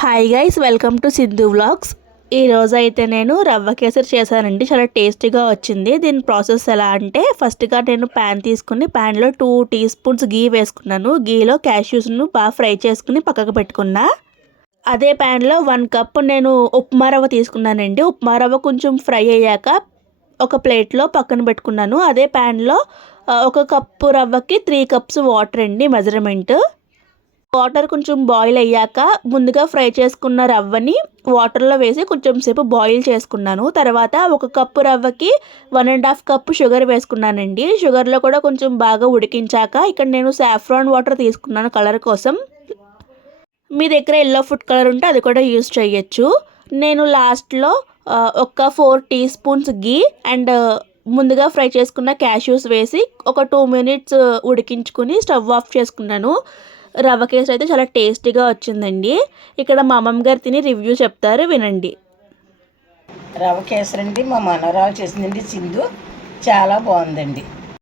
Hi guys, welcome to Siddhu vlogs. ఈరోజు అయితే నేను రవ్వ కేసరి చేశానండి. చాలా టేస్టీగా వచ్చింది. దీని ప్రాసెస్ ఎలా అంటే, ఫస్ట్గా నేను ప్యాన్ తీసుకుని ప్యాన్లో 2 టీ స్పూన్స్ గీ వేసుకున్నాను. గీలో క్యాష్యూస్ను బాగా ఫ్రై చేసుకుని పక్కకు పెట్టుకున్నా. అదే ప్యాన్లో 1 కప్ నేను ఉప్మా రవ్వ తీసుకున్నానండి. ఉప్మా రవ్వ కొంచెం ఫ్రై అయ్యాక ఒక ప్లేట్లో పక్కన పెట్టుకున్నాను. అదే ప్యాన్లో 1 కప్పు రవ్వకి 3 కప్స్ వాటర్ అండి మెజర్మెంట్. వాటర్ కొంచెం బాయిల్ అయ్యాక ముందుగా ఫ్రై చేసుకున్న రవ్వని వాటర్లో వేసి కొంచెం సేపు బాయిల్ చేసుకున్నాను. తర్వాత 1 కప్పు రవ్వకి 1.5 కప్పు షుగర్ వేసుకున్నానండి. షుగర్లో కూడా కొంచెం బాగా ఉడికించాక ఇక్కడ నేను సాఫ్రాన్ వాటర్ తీసుకున్నాను కలర్ కోసం. మీ దగ్గర ఎల్లో ఫుడ్ కలర్ ఉంటే అది కూడా యూస్ చేయొచ్చు. నేను లాస్ట్లో ఒక 4 టీ స్పూన్స్ గీ అండ్ ముందుగా ఫ్రై చేసుకున్న క్యాష్యూస్ వేసి ఒక 2 మినిట్స్ ఉడికించుకుని స్టవ్ ఆఫ్ చేసుకున్నాను. రవ్వ కేసరి అయితే చాలా టేస్టీగా వచ్చిందండి. ఇక్కడ మా అమ్మమ్మ గారు తిని రివ్యూ చెప్తారు, వినండి. రవ్వ కేసరి అండి మా మనవరాలు చేసిందండి సింధు. చాలా బాగుందండి.